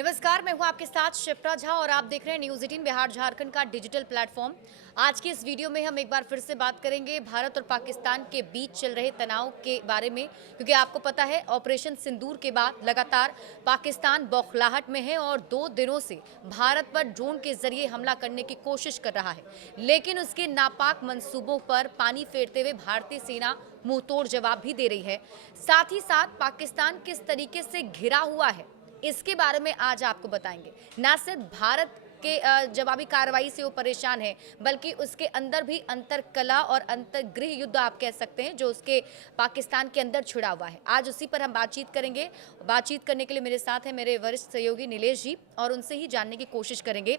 नमस्कार, मैं हूं आपके साथ शिप्रा झा और आप देख रहे हैं न्यूज़ 18 बिहार झारखंड का डिजिटल प्लेटफॉर्म। आज की इस वीडियो में हम एक बार फिर से बात करेंगे भारत और पाकिस्तान के बीच चल रहे तनाव के बारे में, क्योंकि आपको पता है ऑपरेशन सिंदूर के बाद लगातार पाकिस्तान बौखलाहट में है और 2 दिनों से भारत पर ड्रोन के जरिए हमला करने की कोशिश कर रहा है, लेकिन उसके नापाक मंसूबों पर पानी फेरते हुए भारतीय सेना मुंहतोड़ जवाब भी दे रही है। साथ ही साथ पाकिस्तान किस तरीके से घिरा हुआ है, इसके बारे में आज आपको बताएंगे। ना सिर्फ भारत के जवाबी कार्रवाई से वो परेशान है, बल्कि उसके अंदर भी अंतरकला और अंतर्गृह युद्ध आप कह सकते हैं जो उसके पाकिस्तान के अंदर छिड़ा हुआ है। आज उसी पर हम बातचीत करेंगे। बातचीत करने के लिए मेरे साथ है मेरे वरिष्ठ सहयोगी नीलेश जी और उनसे ही जानने की कोशिश करेंगे।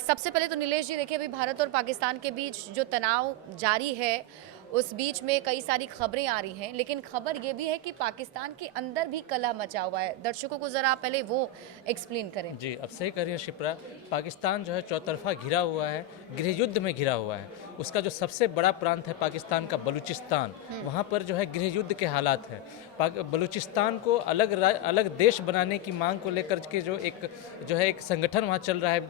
सबसे पहले तो नीलेश जी, देखिए अभी भारत और पाकिस्तान के बीच जो तनाव जारी है उस बीच में कई सारी खबरें आ रही हैं, लेकिन खबर ये भी है कि पाकिस्तान के अंदर भी कलह मचा हुआ है। दर्शकों को ज़रा पहले वो एक्सप्लेन करें। जी, अब सही कह रही हैं शिप्रा। पाकिस्तान जो है चौतरफा घिरा हुआ है, गृह युद्ध में घिरा हुआ है। उसका जो सबसे बड़ा प्रांत है पाकिस्तान का बलूचिस्तान, वहाँ पर जो है गृह युद्ध के हालात हैं। बलूचिस्तान को अलग देश बनाने की मांग को लेकर के जो है एक संगठन वहाँ चल रहा है,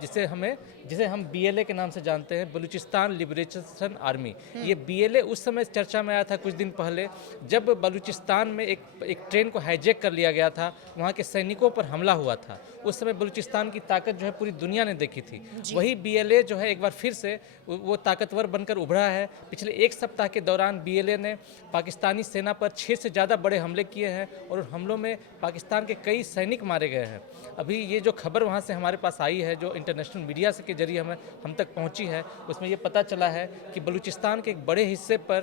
जिसे हम BLA के नाम से जानते हैं, बलूचिस्तान लिबरेशन आर्मी। ये BLA उस समय चर्चा में आया था कुछ दिन पहले, जब बलूचिस्तान में एक ट्रेन को हाईजैक कर लिया गया था, वहाँ के सैनिकों पर हमला हुआ था। उस समय बलूचिस्तान की ताकत जो है पूरी दुनिया ने देखी थी। वही BLA जो है एक बार फिर से वो ताकतवर बनकर उभरा है। पिछले एक सप्ताह के दौरान BLA ने पाकिस्तानी सेना पर 6 से ज़्यादा बड़े हमले किए हैं और उन हमलों में पाकिस्तान के कई सैनिक मारे गए हैं। अभी ये जो खबर वहाँ से हमारे पास आई है, जो इंटरनेशनल मीडिया के जरिए हम तक पहुँची है, उसमें ये पता चला है कि बलूचिस्तान के एक बड़े हिस्से पर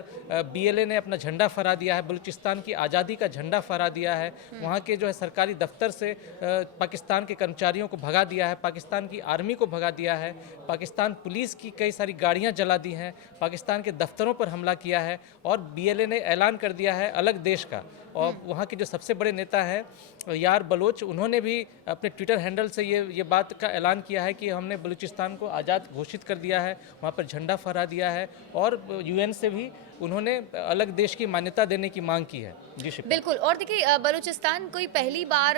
BLA ने अपना झंडा फहरा दिया है, बलूचिस्तान की आज़ादी का झंडा फहरा दिया है। वहाँ के जो है सरकारी दफ्तर से पाकिस्तान के कर्मचारियों को भगा दिया है, पाकिस्तान की आर्मी को भगा दिया है, पाकिस्तान पुलिस की कई सारी गाड़ियाँ जला दी हैं, पाकिस्तान के दफ्तरों पर हमला किया है और BLA ने ऐलान कर दिया है अलग देश का। और वहाँ के जो सबसे बड़े नेता हैं यार बलोच, उन्होंने भी अपने ट्विटर हैंडल से ये बात का ऐलान किया है कि हमने बलूचिस्तान को आज़ाद घोषित कर दिया है, वहाँ पर झंडा फहरा दिया है और UN से भी उन्होंने अलग देश की मान्यता देने की मांग की है। जी शिप्रा। बिल्कुल। और देखिए बलूचिस्तान कोई पहली बार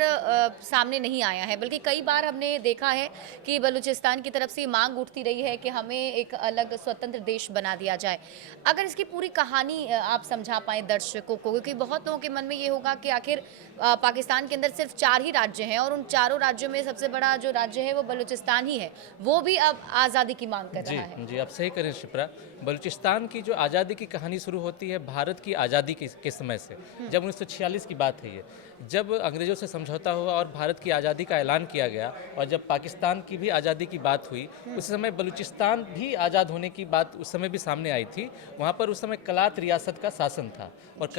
सामने नहीं आया है, बल्कि कई बार हमने देखा है कि बलूचिस्तान की तरफ से मांग उठती रही है कि हमें एक अलग स्वतंत्र देश बना दिया जाए। अगर इसकी पूरी कहानी आप समझा पाएँ दर्शकों को, क्योंकि बहुत लोगों के मन में ये होगा कि आखिर पाकिस्तान के अंदर सिर्फ 4 ही राज्य हैं और उन चारों राज्यों में सबसे बड़ा जो राज्य है वो बलूचिस्तान ही है, वो भी अब आज़ादी की मांग कर रहा है। जी, आप सही करें शिप्रा। बलूचिस्तान की जो आज़ादी की कहानी शुरू होती है भारत की आज़ादी के समय से, जब 1946 की बात है ये, जब अंग्रेज़ों से समझौता हुआ और भारत की आज़ादी का ऐलान किया गया और जब पाकिस्तान की भी आज़ादी की बात हुई, उस समय बलूचिस्तान भी आज़ाद होने की बात उस समय भी सामने आई थी। वहाँ पर उस समय कलात रियासत का शासन था और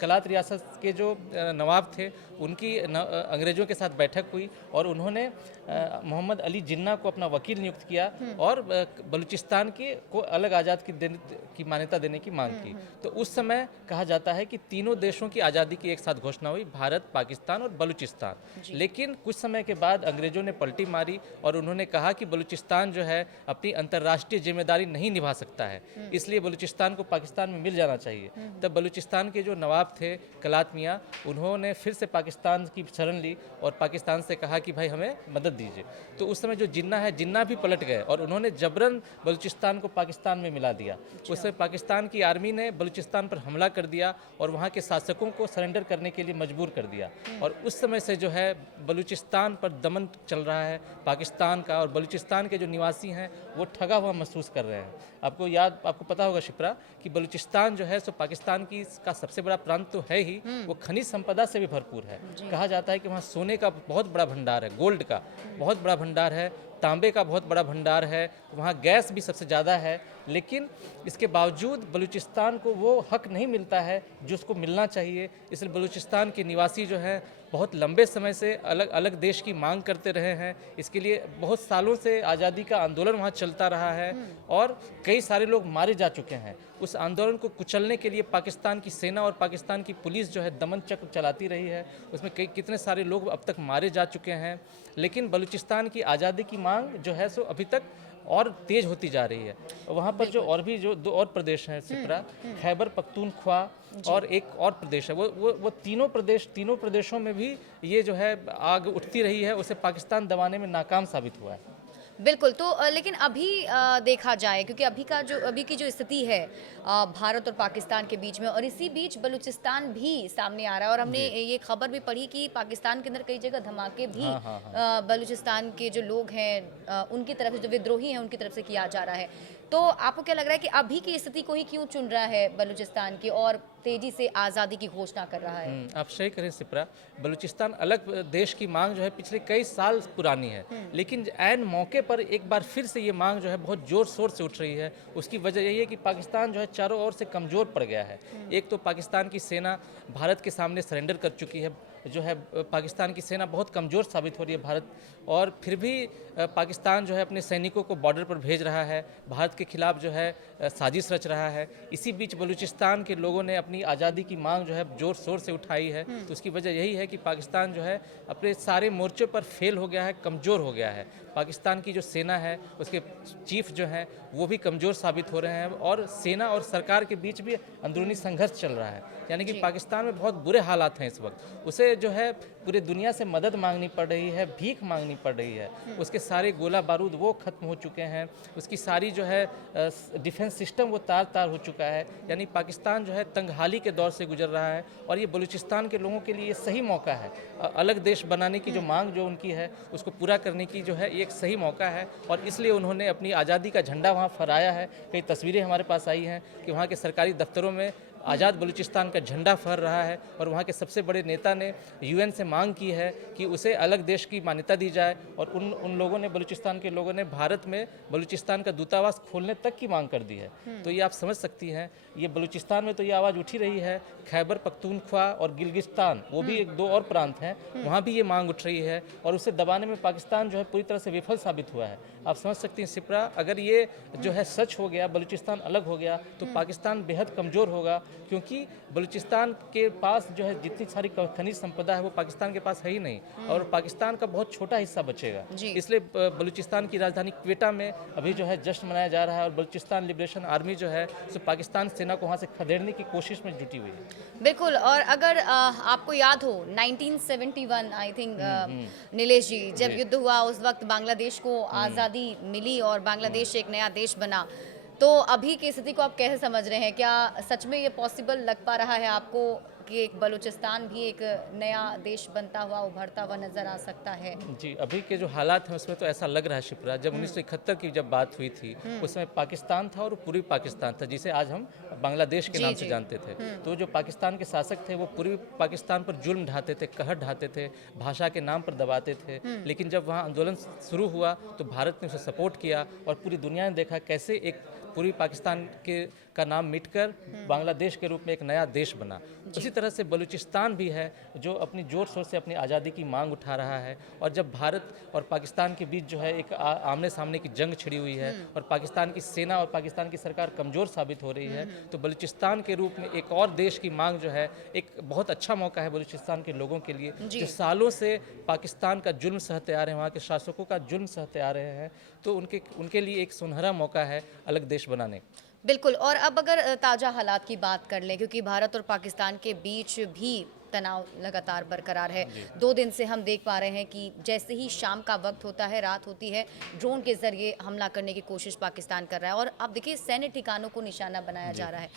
कलात रियासत के जो नवाब थे उनकी अंग्रेज़ों के साथ बैठक हुई और उन्होंने मोहम्मद अली जिन्ना को अपना वकील नियुक्त किया और बलूचिस्तान को अलग आज़ाद की मान्यता देने की मांग की। तो उस समय कहा जाता है कि तीनों देशों की आज़ादी की एक साथ घोषणा हुई, भारत, पाकिस्तान और बलूचिस्तान। लेकिन कुछ समय के बाद अंग्रेज़ों ने पलटी मारी और उन्होंने कहा कि बलूचिस्तान जो है अपनी अंतर्राष्ट्रीय जिम्मेदारी नहीं निभा सकता है, इसलिए बलूचिस्तान को पाकिस्तान में मिल जाना चाहिए। तब बलूचिस्तान के जो नवाब थे कलात मियाँ, उन्होंने फिर से पाकिस्तान की शरण ली और पाकिस्तान से कहा कि भाई हमें मदद दीजिए। तो उस समय जो जिन्ना भी पलट गए और उन्होंने जबरन बलूचिस्तान को पाकिस्तान में मिला दिया। उससे पाकिस्तान की आर्मी ने बलूचिस्तान पर हमला कर दिया और वहाँ के शासकों को सरेंडर करने के लिए मजबूर कर दिया और उस समय से जो है बलूचिस्तान पर दमन चल रहा है पाकिस्तान का और बलूचिस्तान के जो निवासी हैं वो ठगा हुआ महसूस कर रहे हैं। आपको पता होगा शिप्रा कि बलूचिस्तान जो है सो पाकिस्तान का सबसे बड़ा प्रांत तो है ही, वो खनिज संपदा से भी भरपूर है। कहा जाता है कि वहाँ सोने का बहुत बड़ा भंडार है, गोल्ड का बहुत बड़ा भंडार है, तांबे का बहुत बड़ा भंडार है, वहाँ गैस भी सबसे ज़्यादा है। लेकिन इसके बावजूद बलूचिस्तान को वो हक नहीं मिलता है जो उसको मिलना चाहिए। इसलिए बलूचिस्तान के निवासी जो हैं बहुत लंबे समय से अलग अलग देश की मांग करते रहे हैं। इसके लिए बहुत सालों से आज़ादी का आंदोलन वहाँ चलता रहा है और कई सारे लोग मारे जा चुके हैं। उस आंदोलन को कुचलने के लिए पाकिस्तान की सेना और पाकिस्तान की पुलिस जो है दमन चक्र चलाती रही है। उसमें कितने सारे लोग अब तक मारे जा चुके हैं। लेकिन बलूचिस्तान की आज़ादी की मांग जो है सो अभी तक और तेज होती जा रही है। वहाँ पर जो और भी जो दो और प्रदेश हैं सिप्रा, खैबर पख्तूनख्वा और एक और प्रदेश है, वो तीनों प्रदेशों में भी ये जो है आग उठती रही है, उसे पाकिस्तान दबाने में नाकाम साबित हुआ है। बिल्कुल, तो लेकिन अभी देखा जाए, क्योंकि अभी की जो स्थिति है भारत और पाकिस्तान के बीच में, और इसी बीच बलूचिस्तान भी सामने आ रहा है, और हमने ये खबर भी पढ़ी कि पाकिस्तान के अंदर कई जगह धमाके भी हाँ, हाँ, बलूचिस्तान के जो लोग हैं उनकी तरफ से, जो विद्रोही हैं उनकी तरफ से किया जा रहा है। तो आपको क्या लग रहा है कि अभी की स्थिति को ही क्यों चुन रहा है बलूचिस्तान की, और तेजी से आज़ादी की घोषणा कर रहा है? आप सही करें सिप्रा, बलूचिस्तान अलग देश की मांग जो है पिछले कई साल पुरानी है, लेकिन ऐन मौके पर एक बार फिर से ये मांग जो है बहुत जोर शोर से उठ रही है। उसकी वजह यही है कि पाकिस्तान जो है चारों ओर से कमज़ोर पड़ गया है। एक तो पाकिस्तान की सेना भारत के सामने सरेंडर कर चुकी है, जो है पाकिस्तान की सेना बहुत कमज़ोर साबित हो रही है भारत, और फिर भी पाकिस्तान जो है अपने सैनिकों को बॉर्डर पर भेज रहा है, भारत के खिलाफ जो है साजिश रच रहा है। इसी बीच बलूचिस्तान के लोगों ने अपनी आज़ादी की मांग जो है ज़ोर शोर से उठाई है। तो उसकी वजह यही है कि पाकिस्तान जो है अपने सारे मोर्चों पर फेल हो गया है, कमज़ोर हो गया है। पाकिस्तान की जो सेना है, उसके चीफ जो हैं वो भी कमज़ोर साबित हो रहे हैं, और सेना और सरकार के बीच भी अंदरूनी संघर्ष चल रहा है। यानी कि पाकिस्तान में बहुत बुरे हालात हैं इस वक्त। उसे जो है पूरे दुनिया से मदद मांगनी पड़ रही है, भीख मांगनी पड़ रही है। उसके सारे गोला बारूद वो ख़त्म हो चुके हैं, उसकी सारी जो है डिफेंस सिस्टम वो तार तार हो चुका है। यानी पाकिस्तान जो है तंगहाली के दौर से गुजर रहा है, और ये बलूचिस्तान के लोगों के लिए ये सही मौका है। अलग देश बनाने की जो मांग जो उनकी है उसको पूरा करने की जो है एक सही मौका है, और इसलिए उन्होंने अपनी आज़ादी का झंडा वहाँ फहराया है। कई तस्वीरें हमारे पास आई हैं कि वहाँ के सरकारी दफ्तरों में आज़ाद बलूचिस्तान का झंडा फहर रहा है, और वहाँ के सबसे बड़े नेता ने यूएन से मांग की है कि उसे अलग देश की मान्यता दी जाए, और उन लोगों ने, बलूचिस्तान के लोगों ने भारत में बलूचिस्तान का दूतावास खोलने तक की मांग कर दी है। तो ये आप समझ सकती हैं, ये बलूचिस्तान में तो ये आवाज़ उठी रही है। खैबर पख्तूनख्वा और गिलगिस्तान, वो भी एक दो और प्रांत हैं, वहाँ भी ये मांग उठ रही है, और उसे दबाने में पाकिस्तान जो है पूरी तरह से विफल साबित हुआ है। आप समझ सकती हैं सिप्रा, अगर ये जो है सच हो गया, बलूचिस्तान अलग हो गया, तो पाकिस्तान बेहद कमज़ोर होगा, क्योंकि बलूचिस्तान के पास जो है जितनी सारी खनिज संपदा है वो पाकिस्तान के पास है ही नहीं, और पाकिस्तान का बहुत छोटा हिस्सा बचेगा। इसलिए बलूचिस्तान की राजधानी क्वेटा में अभी जो है जश्न मनाया जा रहा है, और बलूचिस्तान लिबरेशन आर्मी जो है सो पाकिस्तान सेना को वहाँ से खदेड़ने की कोशिश में जुटी हुई है। बिल्कुल, और अगर आपको याद हो 1971 आई थिंक नीलेश जी, जब युद्ध हुआ उस वक्त बांग्लादेश को आज़ादी मिली और बांग्लादेश एक नया देश बना, तो अभी की स्थिति को आप कैसे समझ रहे हैं? क्या सच में ये पॉसिबल लग पा रहा है आपको कि एक बलूचिस्तान भी एक नया देश बनता हुआ, उभरता हुआ नजर आ सकता है? जी, अभी के जो हालात हैं उसमें तो ऐसा लग रहा है शिप्रा, जब 1971 की जब बात हुई थी उसमें पाकिस्तान था, और पूर्वी पाकिस्तान था, जिसे आज हम बांग्लादेश के नाम से जानते थे। तो जो पाकिस्तान के शासक थे वो पूर्वी पाकिस्तान पर जुल्म ढाते थे, कहर ढाते थे, भाषा के नाम पर दबाते थे। लेकिन जब वहाँ आंदोलन शुरू हुआ तो भारत ने उसे सपोर्ट किया, और पूरी दुनिया ने देखा कैसे एक पूर्वी पाकिस्तान का नाम मिटकर बांग्लादेश के रूप में एक नया देश बना। उसी तरह से बलूचिस्तान भी है जो अपनी जोर शोर से अपनी आज़ादी की मांग उठा रहा है, और जब भारत और पाकिस्तान के बीच जो है एक आमने सामने की जंग छिड़ी हुई है, और पाकिस्तान की सेना और पाकिस्तान की सरकार कमज़ोर साबित हो रही है, तो बलूचिस्तान के रूप में एक और देश की मांग जो है एक बहुत अच्छा मौका है बलूचिस्तान के लोगों के लिए, जो सालों से पाकिस्तान का जुल्म सहते आ रहे हैं, वहाँ के शासकों का जुल्म सहते आ रहे हैं। तो उनके लिए एक सुनहरा मौका है अलग देश बनाने। बिल्कुल, और अब अगर ताज़ा हालात की बात कर लें, क्योंकि भारत और पाकिस्तान के बीच भी तनाव लगातार बरकरार है। 2 दिन से हम देख पा रहे हैं कि जैसे ही शाम का वक्त होता है, रात होती है, ड्रोन के जरिए हमला करने की कोशिश पाकिस्तान कर रहा है, और अब देखिए सैन्य ठिकानों को निशाना बनाया जा रहा है।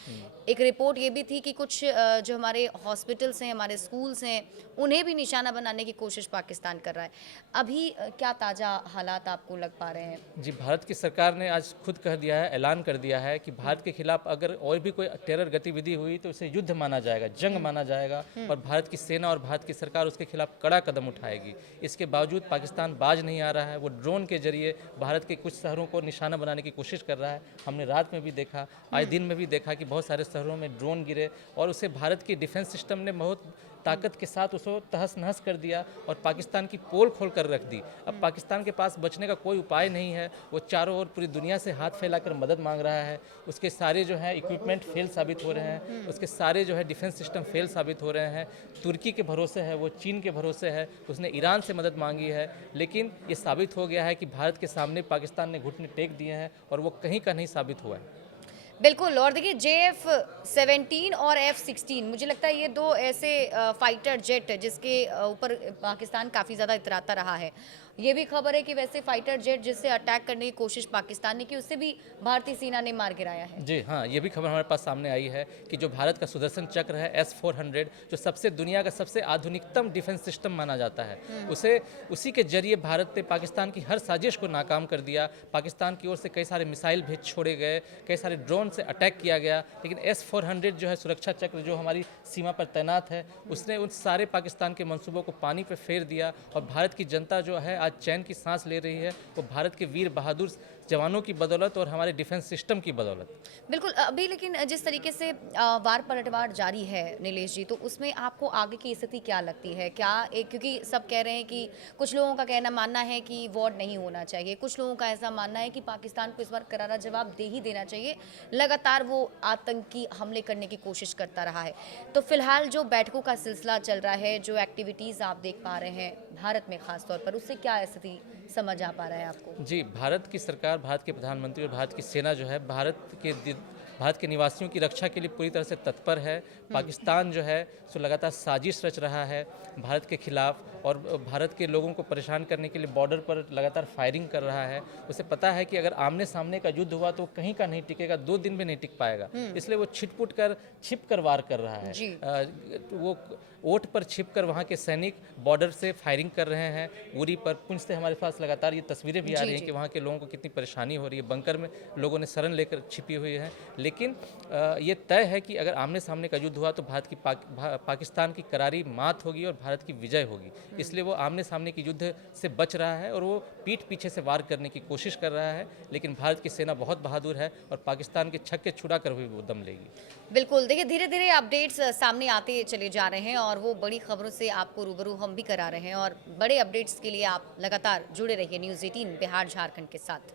एक रिपोर्ट ये भी थी कि कुछ जो हमारे हॉस्पिटल्स हैं, हमारे स्कूल्स हैं, उन्हें भी निशाना बनाने की कोशिश पाकिस्तान कर रहा है। अभी क्या ताज़ा हालात आपको लग पा रहे हैं? जी, भारत की सरकार ने आज खुद कह दिया है, ऐलान कर दिया है कि भारत के खिलाफ अगर और भी कोई टेरर गतिविधि हुई तो उसे युद्ध माना जाएगा, जंग माना जाएगा, और भारत की सेना और भारत की सरकार उसके खिलाफ कड़ा कदम उठाएगी। इसके बावजूद पाकिस्तान बाज नहीं आ रहा है, वो ड्रोन के जरिए भारत के कुछ शहरों को निशाना बनाने की कोशिश कर रहा है। हमने रात में भी देखा, आज दिन में भी देखा कि बहुत सारे शहरों में ड्रोन गिरे, और उसे भारत की डिफेंस सिस्टम ने बहुत ताकत के साथ उसको तहस नहस कर दिया और पाकिस्तान की पोल खोल कर रख दी। अब पाकिस्तान के पास बचने का कोई उपाय नहीं है, वो चारों ओर पूरी दुनिया से हाथ फैलाकर मदद मांग रहा है। उसके सारे जो है इक्विपमेंट फेल साबित हो रहे हैं, उसके सारे जो है डिफेंस सिस्टम फेल साबित हो रहे हैं। तुर्की के भरोसे है, वो चीन के भरोसे है, उसने ईरान से मदद मांगी है, लेकिन ये साबित हो गया है कि भारत के सामने पाकिस्तान ने घुटने टेक दिए हैं और वो कहीं का नहीं साबित हुआ है। बिल्कुल। और देखिए JF-17 और F-16 मुझे लगता है ये दो ऐसे फाइटर जेट जिसके ऊपर पाकिस्तान काफ़ी ज़्यादा इतराता रहा है। ये भी खबर है कि वैसे फाइटर जेट जिससे अटैक करने की कोशिश पाकिस्तान ने की उससे भी भारतीय सेना ने मार गिराया है। जी हाँ, ये भी खबर हमारे पास सामने आई है कि जो भारत का सुदर्शन चक्र है S-400, जो सबसे दुनिया का सबसे आधुनिकतम डिफेंस सिस्टम माना जाता है, उसी के जरिए भारत ने पाकिस्तान की हर साजिश को नाकाम कर दिया। पाकिस्तान की ओर से कई सारे मिसाइल भेज छोड़े गए, कई सारे ड्रोन से अटैक किया गया, लेकिन S-400 जो है सुरक्षा चक्र जो हमारी सीमा पर तैनात है, उसने उन सारे पाकिस्तान के मंसूबों को पानी पर फेर दिया और भारत की जनता जो है आज चैन की सांस ले रही है, वो भारत के वीर बहादुर जवानों की बदौलत और हमारे डिफेंस सिस्टम की बदौलत। बिल्कुल। अभी लेकिन जिस तरीके से वार पलटवार जारी है नीलेश जी, तो उसमें आपको आगे की स्थिति क्या लगती है? क्या एक, क्योंकि सब कह रहे हैं कि कुछ लोगों का मानना है कि वॉर नहीं होना चाहिए, कुछ लोगों का ऐसा मानना है कि पाकिस्तान को इस बार करारा जवाब दे ही देना चाहिए, लगातार वो आतंकी हमले करने की कोशिश करता रहा है। तो फिलहाल जो बैठकों का सिलसिला चल रहा है, जो एक्टिविटीज़ आप देख पा रहे हैं भारत में खास तौर पर, उससे क्या स्थिति समझ आ पा रहा है आपको? जी, भारत की सरकार, भारत के प्रधानमंत्री और भारत की सेना जो है भारत के निवासियों की रक्षा के लिए पूरी तरह से तत्पर है। पाकिस्तान जो है सो लगातार साजिश रच रहा है भारत के खिलाफ और भारत के लोगों को परेशान करने के लिए बॉर्डर पर लगातार फायरिंग कर रहा है। उसे पता है कि अगर आमने सामने का युद्ध हुआ तो वो कहीं का नहीं टिकेगा, 2 दिन में नहीं टिक पाएगा, इसलिए वो छिप कर वार कर रहा है। वो ओट पर छिप कर वहाँ के सैनिक बॉर्डर से फायरिंग कर रहे हैं। उरी पर, पुंछ से हमारे पास लगातार ये तस्वीरें भी आ रही हैं कि वहाँ के लोगों को कितनी परेशानी हो रही है। बंकर में लोगों ने शरण लेकर छिपी हुई है, लेकिन ये तय है कि अगर आमने सामने का युद्ध हुआ तो पाकिस्तान की करारी मात होगी और भारत की विजय होगी। इसलिए वो आमने सामने की युद्ध से बच रहा है और वो पीठ पीछे से वार करने की कोशिश कर रहा है, लेकिन भारत की सेना बहुत बहादुर है और पाकिस्तान के छक्के छुड़ा कर भी वो दम लेगी। बिल्कुल। देखिए, धीरे धीरे अपडेट्स सामने आते चले जा रहे हैं और वो बड़ी खबरों से आपको रूबरू हम भी करा रहे हैं, और बड़े अपडेट्स के लिए आप लगातार जुड़े रहिए न्यूज़ 18 बिहार झारखंड के साथ।